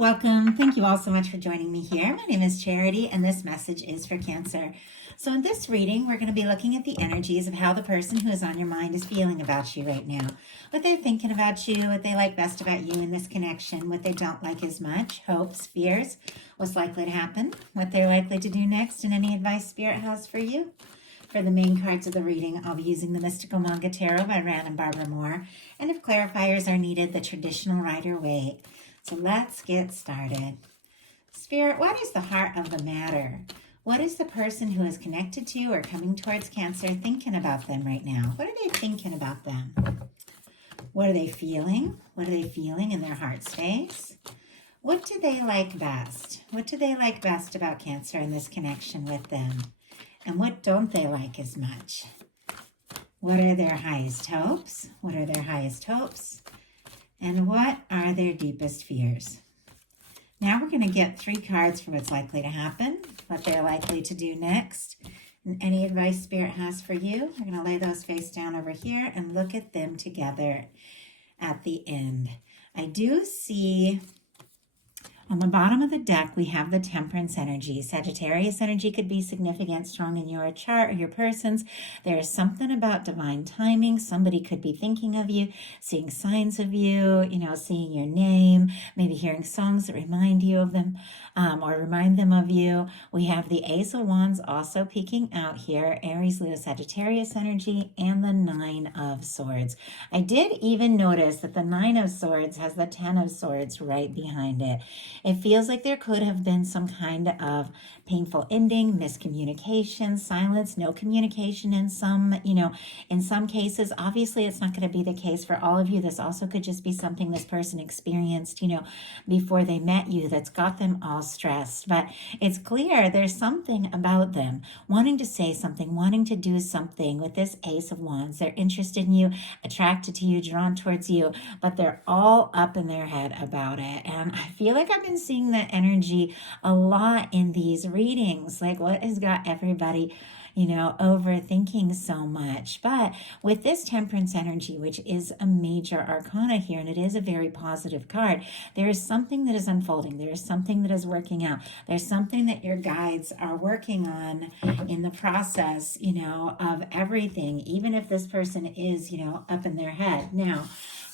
welcome. Thank you all so much for joining me here. My name is Charity, and this message is for Cancer. So in this reading, we're going to be looking at the energies of how the person who is on your mind is feeling about you right now. What they're thinking about you, what they like best about you in this connection, what they don't like as much, hopes, fears, what's likely to happen, what they're likely to do next, and any advice Spirit has for you. For the main cards of the reading, I'll be using the Mystical Manga Tarot by Ran and Barbara Moore. And if clarifiers are needed, the traditional Rider-Waite. So let's get started. Spirit, what is the heart of the matter? What is the person who is connected to or coming towards Cancer thinking about them right now? What are they thinking about them? What are they feeling? What are they feeling in their heart space? What do they like best? What do they like best about Cancer in this connection with them? And what don't they like as much? What are their highest hopes? What are their highest hopes? And what are their deepest fears? Now we're going to get 3 cards for what's likely to happen, what they're likely to do next, and any advice Spirit has for you. We're going to lay those face down over here and look at them together at the end. I do see on the bottom of the deck, we have the Temperance energy. Sagittarius energy could be significant, strong in your chart or your person's. There is something about divine timing. Somebody could be thinking of you, seeing signs of you, seeing your name, maybe hearing songs that remind you of them or remind them of you. We have the Ace of Wands also peeking out here, Aries, Leo, Sagittarius energy, and the 9 of Swords. I did even notice that the 9 of Swords has the 10 of Swords right behind it. It feels like there could have been some kind of painful ending, miscommunication, silence, no communication in some cases. Obviously, it's not going to be the case for all of you. This also could just be something this person experienced, before they met you that's got them all stressed. But it's clear there's something about them wanting to say something, wanting to do something with this Ace of Wands. They're interested in you, attracted to you, drawn towards you, but they're all up in their head about it. And I feel like I've been seeing that energy a lot in these readings, like what has got everybody overthinking so much. But with this Temperance energy, which is a major arcana here, and it is a very positive card, there is something that is unfolding. There is something that is working out. There's something that your guides are working on in the process, of everything, even if this person is, up in their head. Now,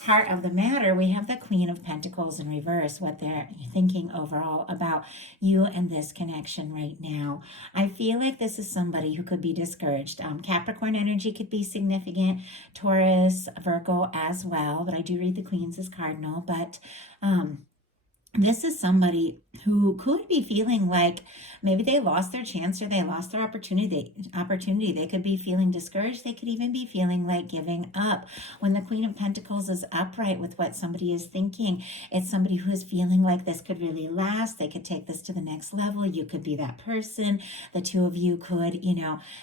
heart of the matter, we have the Queen of Pentacles in reverse, what they're thinking overall about you and this connection right now. I feel like this is somebody who could be discouraged. Capricorn energy could be significant, Taurus, Virgo as well, but I do read the Queens as cardinal. But this is somebody who could be feeling like maybe they lost their chance or they lost their opportunity. They could be feeling discouraged. They could even be feeling like giving up. When the Queen of Pentacles is upright with what somebody is thinking, it's somebody who is feeling like this could really last. They could take this to the next level. You could be that person. The two of you could,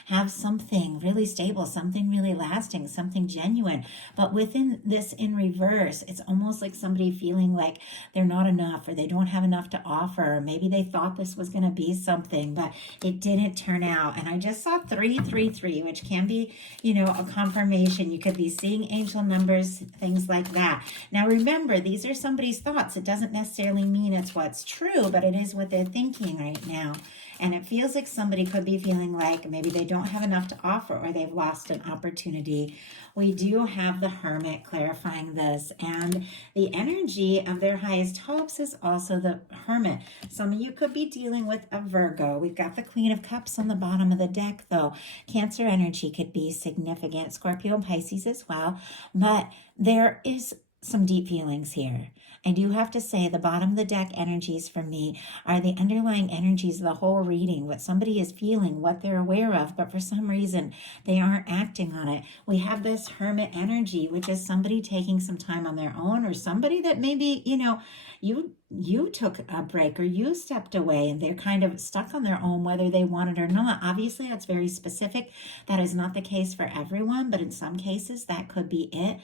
have something really stable, something really lasting, something genuine. But within this in reverse, it's almost like somebody feeling like they're not enough or they don't have enough to offer. Maybe they thought this was going to be something, but it didn't turn out. And I just saw 333, which can be, a confirmation. You could be seeing angel numbers, things like that. Now, remember, these are somebody's thoughts. It doesn't necessarily mean it's what's true, but it is what they're thinking right now. And it feels like somebody could be feeling like maybe they don't have enough to offer or they've lost an opportunity. We do have the Hermit clarifying this, and the energy of their highest hopes is also the Hermit. Some of you could be dealing with a Virgo. We've got the Queen of Cups on the bottom of the deck, though. Cancer energy could be significant. Scorpio and Pisces as well. But there is some deep feelings here. I do have to say the bottom of the deck energies for me are the underlying energies of the whole reading, what somebody is feeling, what they're aware of, but for some reason they aren't acting on it. We have this Hermit energy, which is somebody taking some time on their own, or somebody that maybe, you took a break or you stepped away and they're kind of stuck on their own, whether they want it or not. Obviously, that's very specific. That is not the case for everyone, but in some cases that could be it.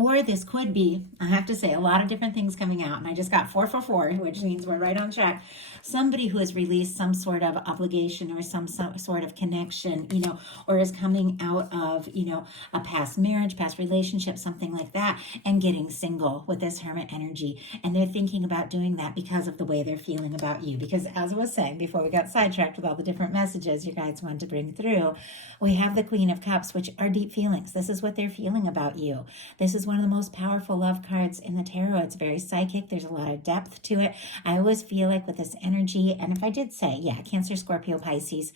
Or this could be, I have to say, a lot of different things coming out. And I just got 444, which means we're right on track. Somebody who has released some sort of obligation or some sort of connection, or is coming out of, a past marriage, past relationship, something like that, and getting single with this Hermit energy. And they're thinking about doing that because of the way they're feeling about you. Because as I was saying before we got sidetracked with all the different messages you guys want to bring through, we have the Queen of Cups, which are deep feelings. This is what they're feeling about you. This is one of the most powerful love cards in the tarot. It's very psychic. There's a lot of depth to it. I always feel like with this energy, and if I did say, Cancer, Scorpio, Pisces,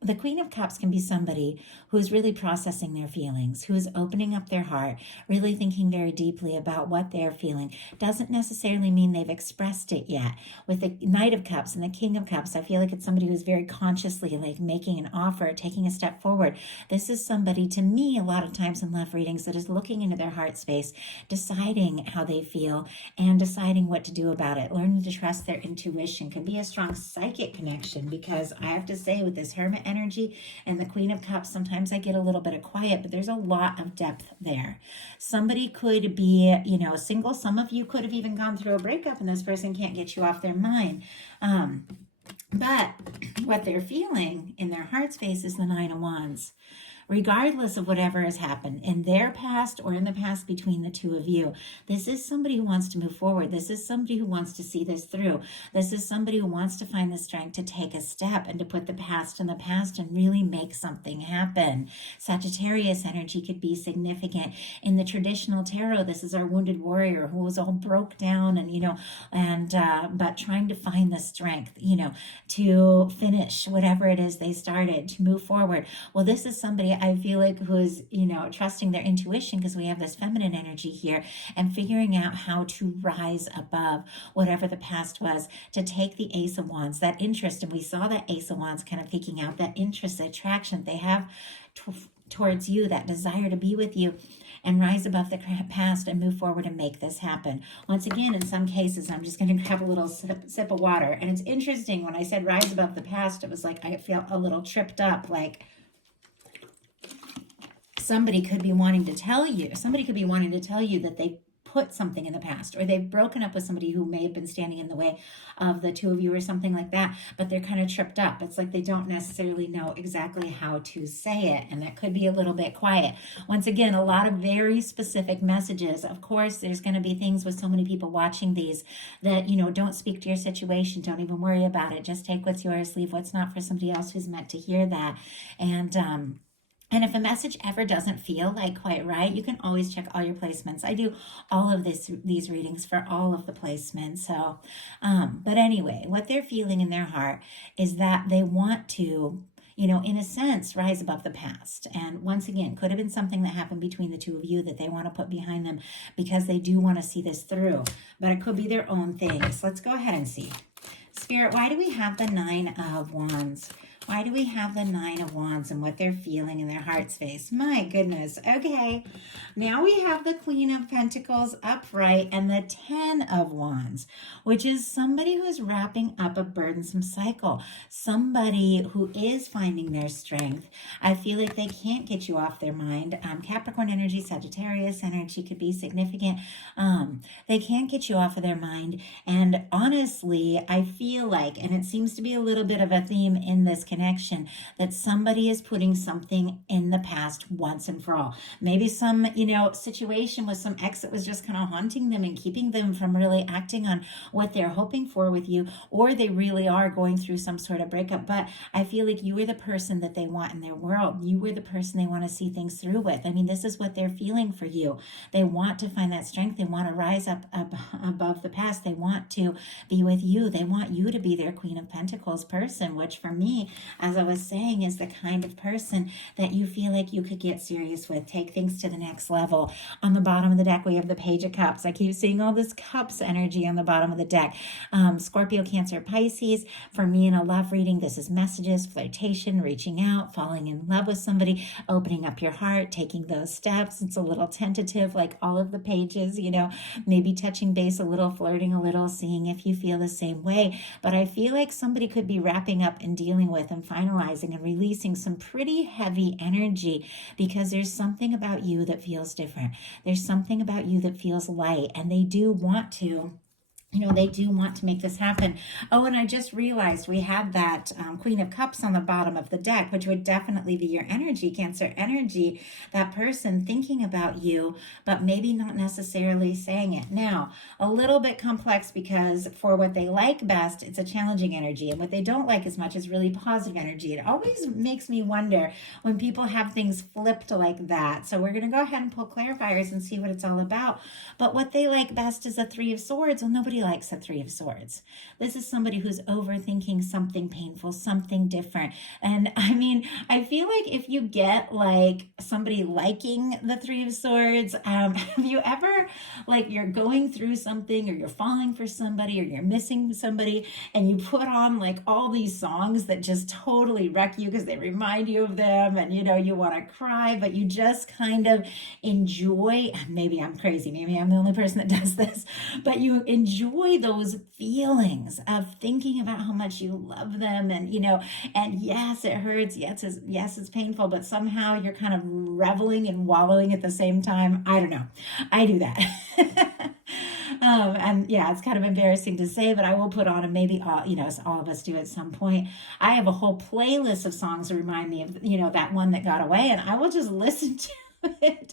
the Queen of Cups can be somebody who's really processing their feelings, who is opening up their heart, really thinking very deeply about what they're feeling. Doesn't necessarily mean they've expressed it yet. With the Knight of Cups and the King of Cups, I feel like it's somebody who's very consciously like making an offer, taking a step forward. This is somebody, to me, a lot of times in love readings, that is looking into their heart space, deciding how they feel, and deciding what to do about it. Learning to trust their intuition can be a strong psychic connection, because I have to say, with this Hermit energy and the Queen of Cups, sometimes I get a little bit of quiet, but there's a lot of depth there. Somebody could be, single. Some of you could have even gone through a breakup and this person can't get you off their mind. But what they're feeling in their heart space is the Nine of Wands. Regardless of whatever has happened in their past or in the past between the two of you, this is somebody who wants to move forward. This is somebody who wants to see this through. This is somebody who wants to find the strength to take a step and to put the past in the past and really make something happen. Sagittarius energy could be significant. In the traditional tarot, this is our wounded warrior who was all broke down and, but trying to find the strength, to finish whatever it is they started, to move forward. Well, this is somebody I feel like who's, trusting their intuition, because we have this feminine energy here, and figuring out how to rise above whatever the past was, to take the Ace of Wands, that interest. And we saw that Ace of Wands kind of peeking out, that interest, the attraction they have towards you, that desire to be with you, and rise above the past and move forward and make this happen. Once again, in some cases, I'm just going to grab a little sip of water. And it's interesting, when I said rise above the past, it was like I feel a little tripped up, like somebody could be wanting to tell you that they put something in the past, or they've broken up with somebody who may have been standing in the way of the two of you or something like that, but they're kind of tripped up. It's like they don't necessarily know exactly how to say it, and that could be a little bit quiet. Once again, a lot of very specific messages. Of course, there's going to be things with so many people watching these that, don't speak to your situation. Don't even worry about it. Just take what's yours, leave what's not for somebody else who's meant to hear that. And if a message ever doesn't feel like quite right, you can always check all your placements. I do all of these readings for all of the placements. So, but anyway, what they're feeling in their heart is that they want to, in a sense, rise above the past. And once again, could have been something that happened between the two of you that they want to put behind them, because they do want to see this through. But it could be their own things. Let's go ahead and see. Spirit, why do we have the Nine of Wands? Why do we have the Nine of Wands and what they're feeling in their heart space? My goodness. Okay. Now we have the Queen of Pentacles upright and the Ten of Wands, which is somebody who is wrapping up a burdensome cycle. Somebody who is finding their strength. I feel like they can't get you off their mind. Capricorn energy, Sagittarius energy could be significant. They can't get you off of their mind. And honestly, I feel like, and it seems to be a little bit of a theme in this connection, that somebody is putting something in the past once and for all. Maybe some, situation with some ex that was just kind of haunting them and keeping them from really acting on what they're hoping for with you, or they really are going through some sort of breakup. But I feel like you are the person that they want in their world. You were the person they want to see things through with. I mean, this is what they're feeling for you. They want to find that strength. They want to rise up above the past. They want to be with you. They want you to be their Queen of Pentacles person, which for me, as I was saying, is the kind of person that you feel like you could get serious with, take things to the next level. On the bottom of the deck, we have the Page of Cups. I keep seeing all this cups energy on the bottom of the deck. Scorpio, Cancer, Pisces. For me in a love reading, this is messages, flirtation, reaching out, falling in love with somebody, opening up your heart, taking those steps. It's a little tentative, like all of the pages, maybe touching base a little, flirting a little, seeing if you feel the same way. But I feel like somebody could be wrapping up and dealing with with and finalizing and releasing some pretty heavy energy, because there's something about you that feels different. There's something about you that feels light, and they do want to, they do want to make this happen. Oh, and I just realized we had that Queen of Cups on the bottom of the deck, which would definitely be your energy, Cancer energy, that person thinking about you, but maybe not necessarily saying it. Now, a little bit complex, because for what they like best, it's a challenging energy, and what they don't like as much is really positive energy. It always makes me wonder when people have things flipped like that. So we're going to go ahead and pull clarifiers and see what it's all about. But what they like best is a Three of Swords. Well, nobody likes a Three of Swords. This is somebody who's overthinking something painful, something different. And I mean, I feel like if you get like somebody liking the Three of Swords, have you ever, like, you're going through something, or you're falling for somebody, or you're missing somebody, and you put on like all these songs that just totally wreck you because they remind you of them, and you want to cry, but you just kind of enjoy. Maybe I'm crazy, maybe I'm the only person that does this, but you enjoy those feelings of thinking about how much you love them, and and yes, it hurts, yes it's painful, but somehow you're kind of reveling and wallowing at the same time. I don't know, I do that. And yeah, it's kind of embarrassing to say, but I will put on, and maybe all of us do at some point. I have a whole playlist of songs that remind me of that one that got away, and I will just listen to it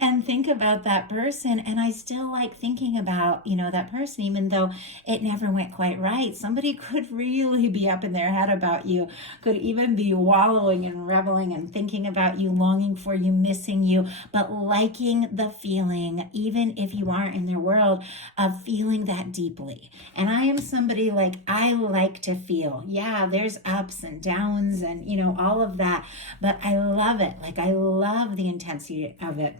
and think about that person, and I still like thinking about that person, even though it never went quite right. Somebody could really be up in their head about you, could even be wallowing and reveling and thinking about you, longing for you, missing you, but liking the feeling, even if you aren't in their world, of feeling that deeply. And I am somebody, like, I like to feel, yeah, there's ups and downs and all of that, but I love it. Like, I love the intensity of it.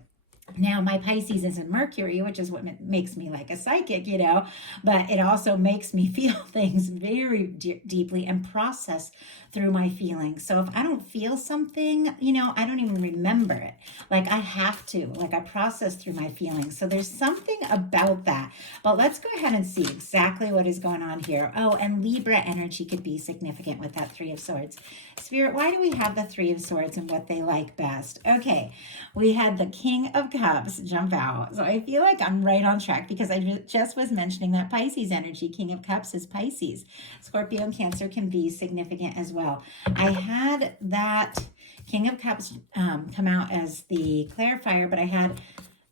Now, my Pisces is in Mercury, which is what makes me like a psychic, but it also makes me feel things very deeply and process through my feelings. So if I don't feel something, I don't even remember it. Like, I have to, like, I process through my feelings. So there's something about that. But let's go ahead and see exactly what is going on here. Oh, and Libra energy could be significant with that Three of Swords. Spirit, why do we have the Three of Swords and what they like best? Okay, we had the King of Cups jump out. So I feel like I'm right on track, because I just was mentioning that Pisces energy. King of Cups is Pisces. Scorpio and Cancer can be significant as well. I had that King of Cups come out as the clarifier, but I had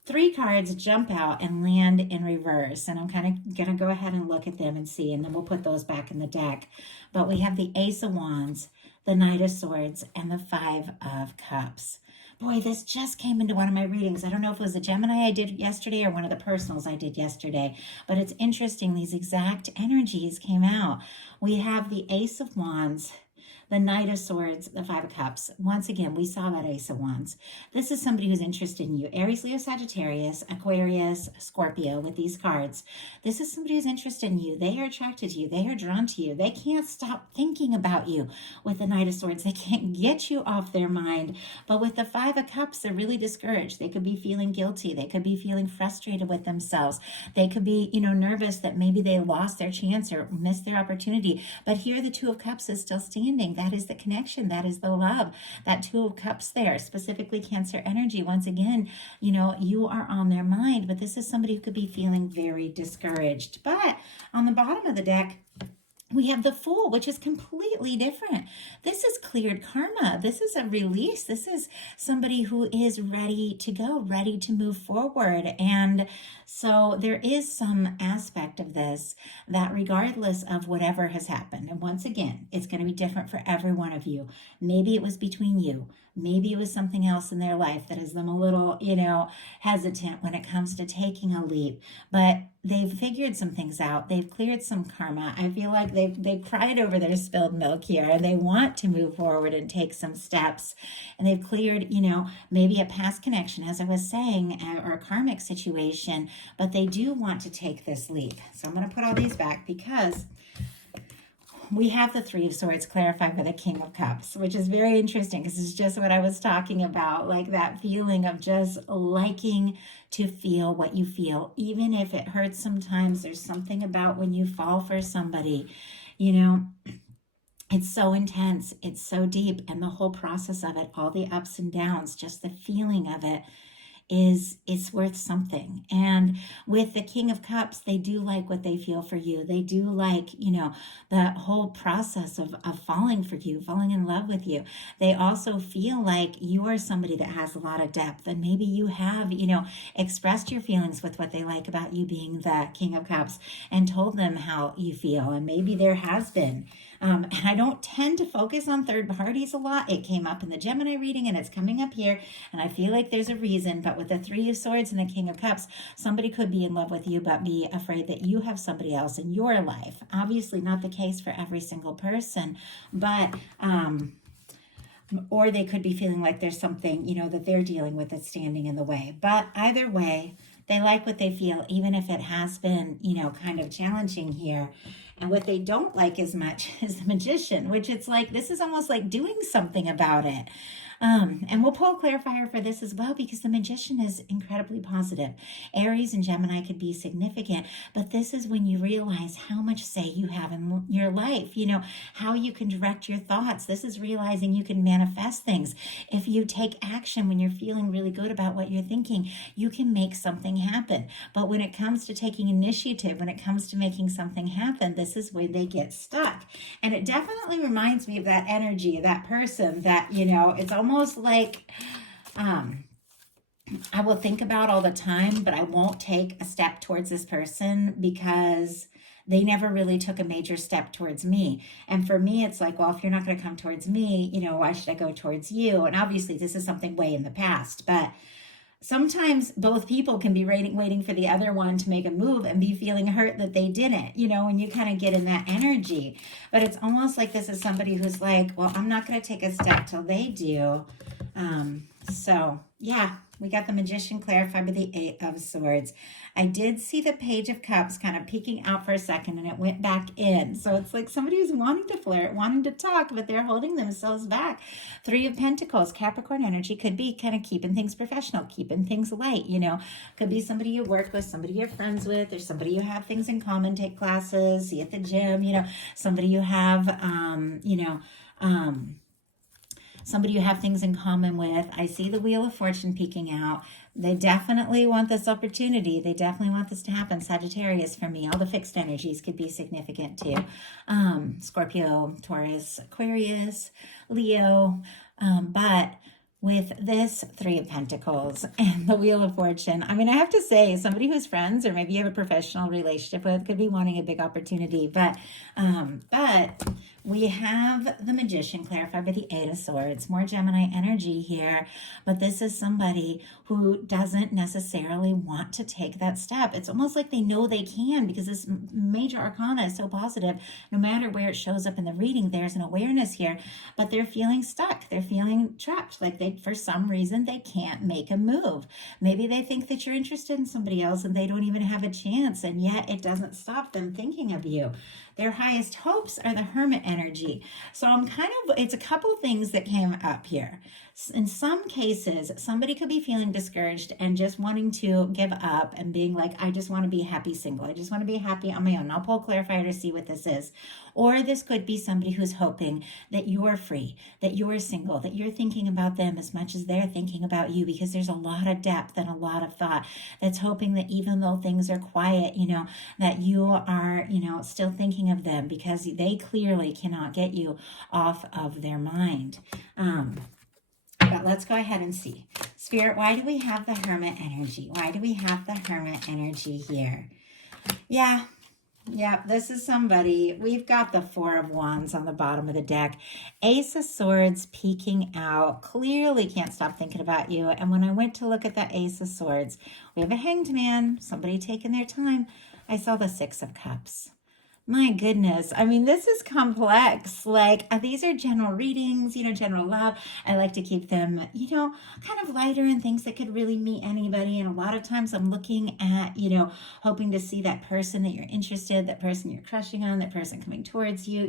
3 cards jump out and land in reverse, and I'm kind of going to go ahead and look at them and see, and then we'll put those back in the deck. But we have the Ace of Wands, the Knight of Swords, and the Five of Cups. Boy, this just came into one of my readings. I don't know if it was a Gemini I did yesterday or one of the personals I did yesterday, but it's interesting. These exact energies came out. We have the Ace of Wands, the Knight of Swords, the Five of Cups. Once again, we saw that Ace of Wands. This is somebody who's interested in you. Aries, Leo, Sagittarius, Aquarius, Scorpio with these cards. This is somebody who's interested in you. They are attracted to you. They are drawn to you. They can't stop thinking about you with the Knight of Swords. They can't get you off their mind. But with the Five of Cups, they're really discouraged. They could be feeling guilty. They could be feeling frustrated with themselves. They could be, nervous that maybe they lost their chance or missed their opportunity. But here the Two of Cups is still standing. That is the connection. That is the love. That Two of Cups there, specifically Cancer energy. Once again, you are on their mind, but this is somebody who could be feeling very discouraged. But on the bottom of the deck, we have the Fool, which is completely different. This is cleared karma. This is a release. This is somebody who is ready to go, ready to move forward. And so there is some aspect of this that, regardless of whatever has happened, and once again, it's going to be different for every one of you. Maybe it was between you. Maybe it was something else in their life that has them a little, hesitant when it comes to taking a leap. But they've figured some things out. They've cleared some karma. I feel like they've cried over their spilled milk here, and they want to move forward and take some steps. And they've cleared, maybe a past connection, as I was saying, or a karmic situation, but they do want to take this leap. So I'm going to put all these back, because we have the Three of Swords clarified by the King of Cups, which is very interesting, because it's just what I was talking about, like that feeling of just liking to feel what you feel, even if it hurts sometimes. There's something about when you fall for somebody, It's so intense, it's so deep, and the whole process of it, all the ups and downs, just the feeling of it is it's worth something. And with the King of Cups, they do like what they feel for you. They do like, the whole process of falling for you, falling in love with you. They also feel like you are somebody that has a lot of depth, and maybe you have, expressed your feelings with what they like about you being the King of Cups and told them how you feel. And maybe there has been and I don't tend to focus on third parties a lot. It came up in the Gemini reading and it's coming up here. And I feel like there's a reason. But with the Three of Swords and the King of Cups, somebody could be in love with you, but be afraid that you have somebody else in your life. Obviously, not the case for every single person, but or they could be feeling like there's something, that they're dealing with that's standing in the way. But either way, they like what they feel, even if it has been, kind of challenging here. And what they don't like as much is the Magician, which it's like, this is almost like doing something about it. And we'll pull a clarifier for this as well, because the Magician is incredibly positive. Aries and Gemini could be significant, but this is when you realize how much say you have in your life, how you can direct your thoughts. This is realizing you can manifest things. If you take action when you're feeling really good about what you're thinking, you can make something happen. But when it comes to taking initiative, when it comes to making something happen, this is where they get stuck. And it definitely reminds me of that energy, of that person that, it's almost like I will think about all the time, but I won't take a step towards this person because they never really took a major step towards me. And for me, it's like, well, if you're not going to come towards me, why should I go towards you? And obviously, this is something way in the past, but sometimes both people can be waiting for the other one to make a move and be feeling hurt that they didn't, when you kind of get in that energy. But it's almost like this is somebody who's like, well, I'm not going to take a step till they do. So yeah, we got the Magician clarified by the Eight of Swords. I did see the Page of Cups kind of peeking out for a second and it went back in. So it's like somebody who's wanting to flirt, wanting to talk, but they're holding themselves back. Three of Pentacles, Capricorn energy could be kind of keeping things professional, keeping things light, Could be somebody you work with, somebody you're friends with, or somebody you have things in common, take classes, see at the gym, somebody you have, somebody you have things in common with. I see the Wheel of Fortune peeking out. They definitely want this opportunity. They definitely want this to happen. Sagittarius for me. All the fixed energies could be significant too. Scorpio, Taurus, Aquarius, Leo. But with this Three of Pentacles and the Wheel of Fortune, I have to say, somebody who's friends or maybe you have a professional relationship with could be wanting a big opportunity. But we have the Magician clarified by the Eight of Swords, more Gemini energy here, but this is somebody who doesn't necessarily want to take that step. It's almost like they know they can because this major arcana is so positive. No matter where it shows up in the reading, there's an awareness here, but they're feeling stuck. They're feeling trapped, like for some reason, they can't make a move. Maybe they think that you're interested in somebody else and they don't even have a chance, and yet it doesn't stop them thinking of you. Their highest hopes are the Hermit energy. So it's a couple things that came up here. In some cases, somebody could be feeling discouraged and just wanting to give up and being like, I just want to be happy single. I just want to be happy on my own. I'll pull a clarifier to see what this is. Or this could be somebody who's hoping that you're free, that you're single, that you're thinking about them as much as they're thinking about you, because there's a lot of depth and a lot of thought that's hoping that even though things are quiet, that you are, still thinking of them because they clearly cannot get you off of their mind. But let's go ahead and see. Spirit, why do we have the Hermit energy? Why do we have the Hermit energy here? Yeah, this is somebody. We've got the Four of Wands on the bottom of the deck. Ace of Swords peeking out. Clearly can't stop thinking about you. And when I went to look at that Ace of Swords, we have a Hanged Man, somebody taking their time. I saw the Six of Cups. My goodness. This is complex. These are general readings, general love. I like to keep them, kind of lighter and things that could really meet anybody. And a lot of times I'm looking at, hoping to see that person that you're interested, that person you're crushing on, that person coming towards you,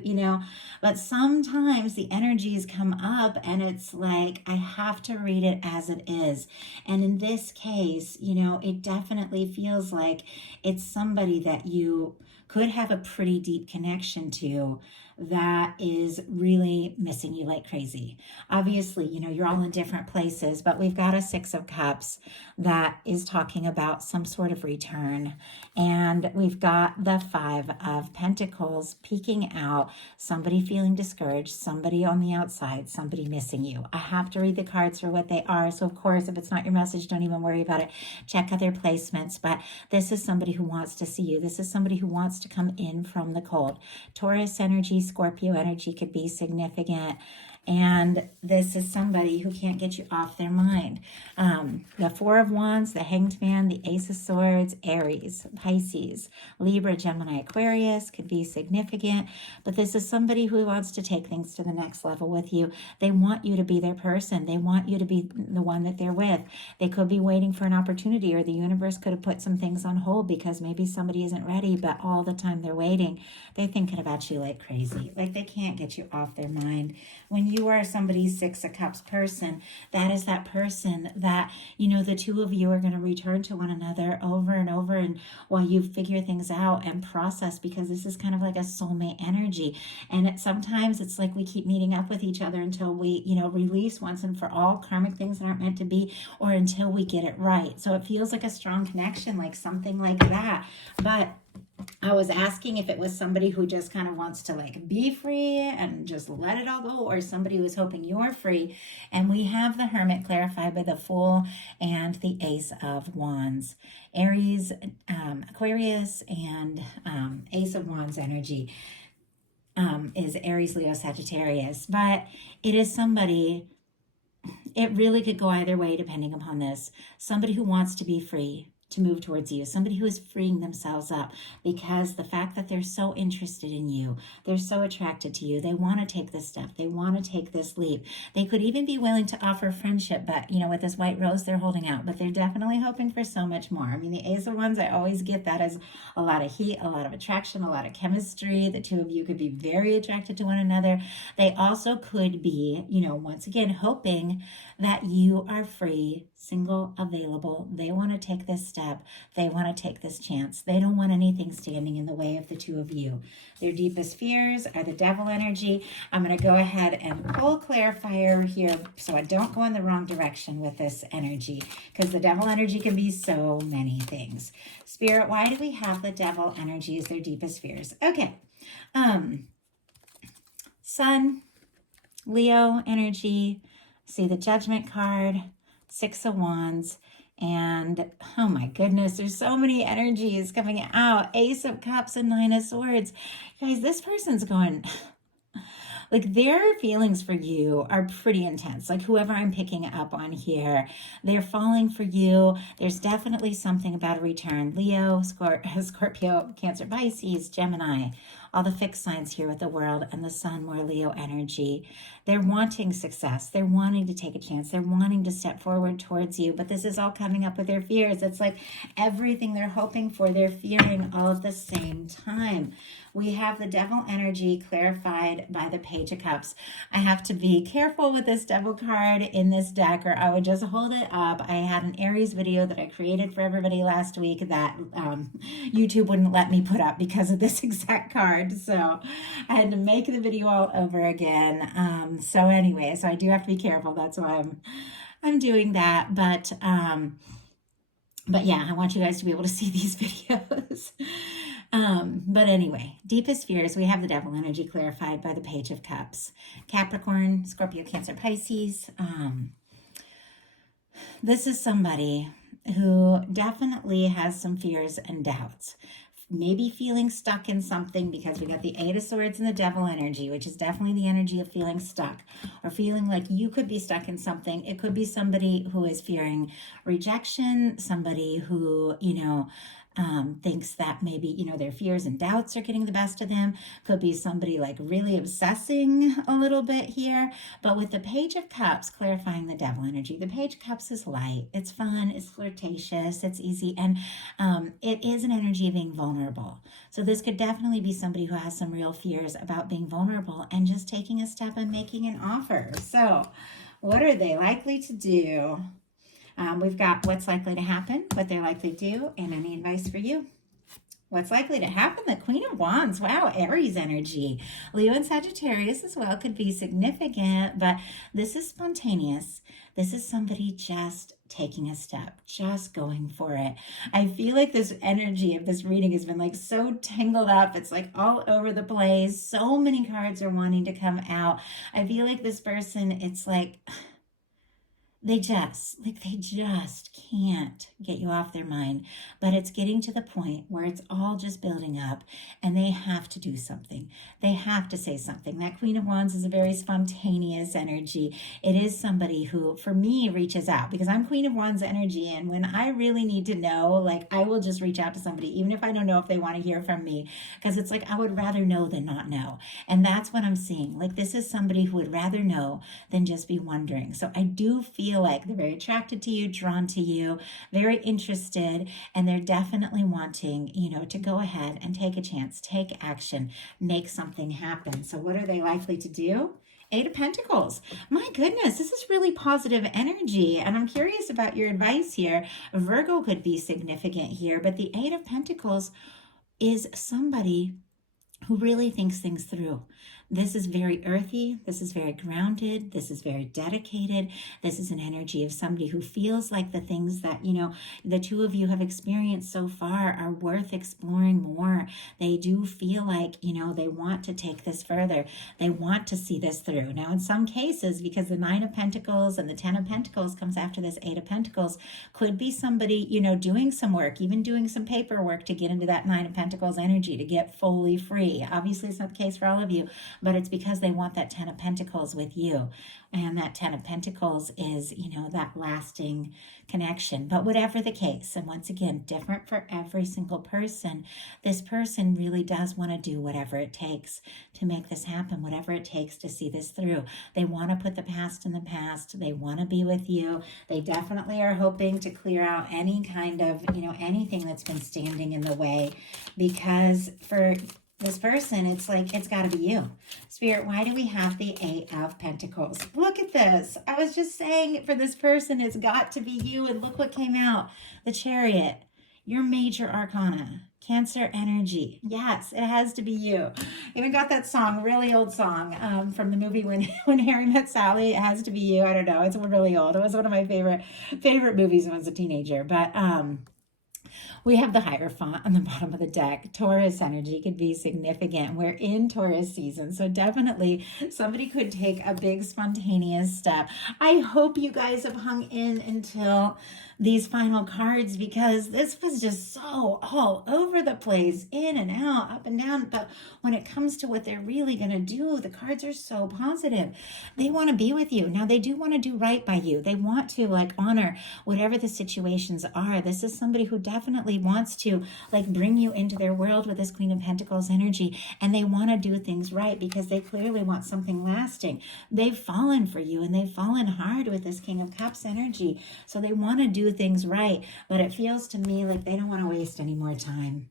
But sometimes the energies come up and it's like, I have to read it as it is. And in this case, it definitely feels like it's somebody that you could have a pretty deep connection to, that is really missing you like crazy. Obviously, you're all in different places, but we've got a Six of Cups that is talking about some sort of return. And we've got the Five of Pentacles peeking out, somebody feeling discouraged, somebody on the outside, somebody missing you. I have to read the cards for what they are. So of course, if it's not your message, don't even worry about it. Check other placements. But this is somebody who wants to see you. This is somebody who wants to come in from the cold. Taurus energy, Scorpio energy could be significant. And this is somebody who can't get you off their mind. The Four of Wands, the Hanged Man, the Ace of Swords, Aries, Pisces, Libra, Gemini, Aquarius could be significant. But this is somebody who wants to take things to the next level with you. They want you to be their person. They want you to be the one that they're with. They could be waiting for an opportunity, or the universe could have put some things on hold because maybe somebody isn't ready, but all the time they're waiting, they're thinking about you like crazy. Like they can't get you off their mind. When you are somebody's Six of Cups person, that is that person that, the two of you are going to return to one another over and over, and while you figure things out and process, because this is kind of like a soulmate energy. And sometimes it's like we keep meeting up with each other until we, release once and for all karmic things that aren't meant to be, or until we get it right. So it feels like a strong connection, like something like that. But I was asking if it was somebody who just kind of wants to like be free and just let it all go, or somebody who is hoping you're free. And we have the Hermit clarified by the Fool and the Ace of Wands. Aries, Aquarius, and Ace of Wands energy is Aries, Leo, Sagittarius. But it is somebody, it really could go either way depending upon this. Somebody who wants to be free, to move towards you, somebody who is freeing themselves up, because the fact that they're so interested in you, they're so attracted to you, they want to take this step, they want to take this leap. They could even be willing to offer friendship, but with this white rose they're holding out, but they're definitely hoping for so much more. I mean, the Ace of Wands, I always get that as a lot of heat, a lot of attraction, a lot of chemistry. The two of you could be very attracted to one another. They also could be, once again, hoping that you are free, single, available. They want to take this step. They want to take this chance. They don't want anything standing in the way of the two of you. Their deepest fears are the Devil energy. I'm going to go ahead and pull clarifier here so I don't go in the wrong direction with this energy, because the Devil energy can be so many things. Spirit, why do we have the Devil energy as their deepest fears? Okay. Sun, Leo energy. See the Judgment card, Six of Wands, and oh my goodness, there's so many energies coming out. Ace of Cups and Nine of Swords. Guys, this person's going, like their feelings for you are pretty intense. Like whoever I'm picking up on here, they're falling for you. There's definitely something about a return. Leo, Scorpio, Cancer, Pisces, Gemini, all the fixed signs here with the World and the Sun, more Leo energy. They're wanting success. They're wanting to take a chance. They're wanting to step forward towards you, but this is all coming up with their fears. It's like everything they're hoping for, they're fearing all at the same time. We have the Devil energy clarified by the Page of Cups. I have to be careful with this Devil card in this deck, or I would just hold it up. I had an Aries video that I created for everybody last week that YouTube wouldn't let me put up because of this exact card. So I had to make the video all over again. So anyway, so I do have to be careful. That's why I'm doing that. But yeah, I want you guys to be able to see these videos. But anyway, deepest fears, we have the Devil energy clarified by the Page of Cups. Capricorn, Scorpio, Cancer, Pisces. This is somebody who definitely has some fears and doubts. Maybe feeling stuck in something, because we got the Eight of Swords and the Devil energy, which is definitely the energy of feeling stuck, or feeling like you could be stuck in something. It could be somebody who is fearing rejection, somebody who, thinks that maybe, their fears and doubts are getting the best of them. Could be somebody like really obsessing a little bit here. But with the Page of Cups clarifying the Devil energy, the Page of Cups is light. It's fun. It's flirtatious. It's easy. And it is an energy of being vulnerable. So this could definitely be somebody who has some real fears about being vulnerable and just taking a step and making an offer. So what are they likely to do? We've got what's likely to happen, what they're likely to do, and any advice for you. What's likely to happen? The Queen of Wands. Wow, Aries energy. Leo and Sagittarius as well could be significant, but this is spontaneous. This is somebody just taking a step, just going for it. I feel like this energy of this reading has been like so tangled up. It's like all over the place. So many cards are wanting to come out. I feel like this person, it's like they just can't get you off their mind. But it's getting to the point where it's all just building up and they have to do something. They have to say something. That Queen of Wands is a very spontaneous energy. It is somebody who, for me, reaches out because I'm Queen of Wands energy. And when I really need to know, like, I will just reach out to somebody, even if I don't know if they want to hear from me, because it's like I would rather know than not know. And that's what I'm seeing. Like, this is somebody who would rather know than just be wondering. So I do feel like they're very attracted to you, drawn to you, very interested, and they're definitely wanting, to go ahead and take a chance, take action, make something happen. So what are they likely to do? Eight of Pentacles. My goodness, this is really positive energy. And I'm curious about your advice here. Virgo could be significant here, but the Eight of Pentacles is somebody who really thinks things through. This is very earthy. This is very grounded. This is very dedicated. This is an energy of somebody who feels like the things that, the two of you have experienced so far are worth exploring more. They do feel like, they want to take this further. They want to see this through. Now, in some cases, because the Nine of Pentacles and the Ten of Pentacles comes after this Eight of Pentacles, could be somebody, doing some work, even doing some paperwork to get into that Nine of Pentacles energy, to get fully free. Obviously, it's not the case for all of you, but it's because they want that Ten of Pentacles with you. And that Ten of Pentacles is, that lasting connection. But whatever the case, and once again, different for every single person, this person really does want to do whatever it takes to make this happen, whatever it takes to see this through. They want to put the past in the past. They want to be with you. They definitely are hoping to clear out any kind of, anything that's been standing in the way, because for this person, it's like, it's got to be you. Spirit, why do we have the Eight of Pentacles? Look at this. I was just saying for this person, it's got to be you. And look what came out. The Chariot, your major arcana, Cancer energy. Yes, it has to be you. Even got that song, really old song from the movie when Harry Met Sally. It has to be you. I don't know. It's really old. It was one of my favorite movies when I was a teenager. But we have the Hierophant on the bottom of the deck. Taurus energy could be significant. We're in Taurus season, so definitely somebody could take a big spontaneous step. I hope you guys have hung in until these final cards, because this was just so all over the place, in and out, up and down. But when it comes to what they're really going to do, the cards are so positive. They want to be with you. Now, they do want to do right by you. They want to honor whatever the situations are. This is somebody who definitely wants to bring you into their world with this Queen of Pentacles energy, and they want to do things right because they clearly want something lasting. They've fallen for you, and they've fallen hard with this King of Cups energy, so they want to do things right, but it feels to me like they don't want to waste any more time.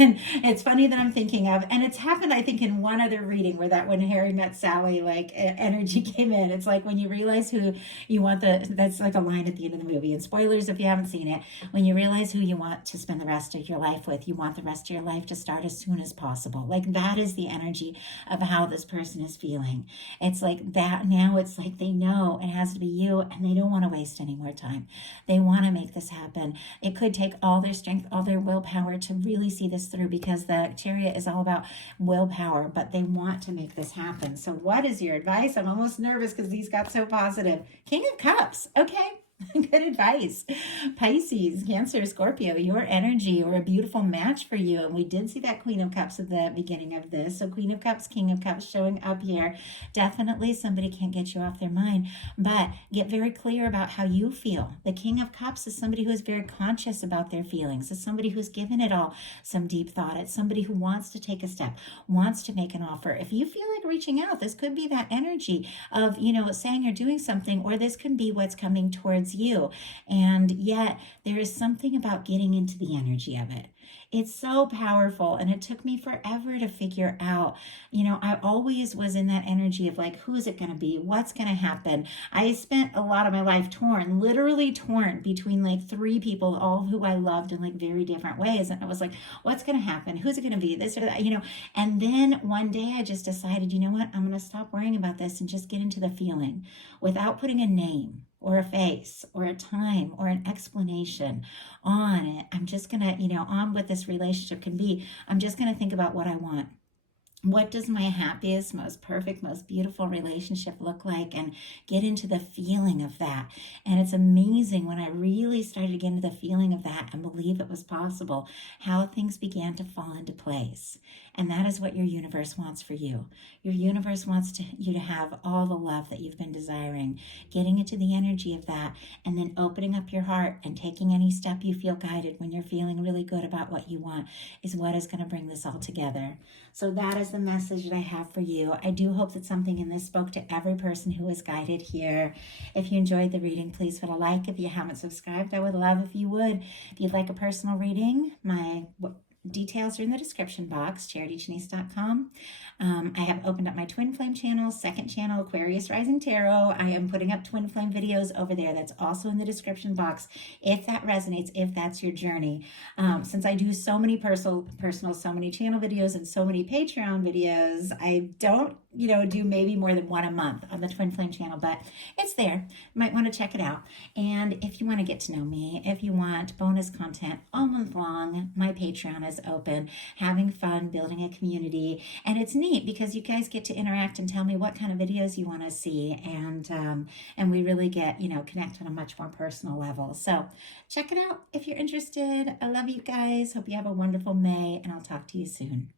And it's funny that I'm thinking of, and it's happened, I think, in one other reading where that when Harry Met Sally, energy came in. It's like when you realize who you want that's like a line at the end of the movie. And spoilers if you haven't seen it, when you realize who you want to spend the rest of your life with, you want the rest of your life to start as soon as possible. That is the energy of how this person is feeling. It's like that now. It's like they know it has to be you, and they don't want to waste any more time. They want to make this happen. It could take all their strength, all their willpower to really see this through, because the Chariot is all about willpower, but they want to make this happen. So what is your advice? I'm almost nervous because these got so positive. King of Cups. Okay. Good advice. Pisces, Cancer, Scorpio, your energy or a beautiful match for you. And we did see that Queen of Cups at the beginning of this. So Queen of Cups, King of Cups showing up here. Definitely somebody can't get you off their mind, but get very clear about how you feel. The King of Cups is somebody who is very conscious about their feelings. It's somebody who's given it all some deep thought. It's somebody who wants to take a step, wants to make an offer. If you feel like reaching out, this could be that energy of, saying or doing something, or this can be what's coming towards towards you. And yet there is something about getting into the energy of it. It's so powerful, and it took me forever to figure out. I always was in that energy of like, who's it going to be? What's going to happen? I spent a lot of my life torn, literally torn between like three people, all who I loved in like very different ways. And I was like, what's going to happen? Who's it going to be? This or that, And then one day I just decided, you know what? I'm going to stop worrying about this and just get into the feeling without putting a name or a face or a time or an explanation on it. I'm just going to, on what this relationship can be, I'm just going to think about what I want. What does my happiest, most perfect, most beautiful relationship look like? And get into the feeling of that. And it's amazing when I really started to get into the feeling of that and believe it was possible, how things began to fall into place. And that is what your universe wants for you. Your universe wants you to have all the love that you've been desiring, getting into the energy of that, and then opening up your heart and taking any step you feel guided when you're feeling really good about what you want is what is going to bring this all together. So that is the message that I have for you. I do hope that something in this spoke to every person who was guided here. If you enjoyed the reading, please put a like. If you haven't subscribed, I would love if you would. If you'd like a personal reading, my details are in the description box, charityjanice.com. I have opened up my Twin Flame channel, second channel, Aquarius Rising Tarot. I am putting up Twin Flame videos over there. That's also in the description box if that resonates, if that's your journey. Since I do so many personal, so many channel videos and so many Patreon videos, I don't, do maybe more than one a month on the Twin Flame channel, but it's there. You might want to check it out. And if you want to get to know me, if you want bonus content all month long, my Patreon is open, having fun, building a community. And it's neat because you guys get to interact and tell me what kind of videos you want to see. And we really get, connect on a much more personal level. So check it out if you're interested. I love you guys. Hope you have a wonderful May, and I'll talk to you soon.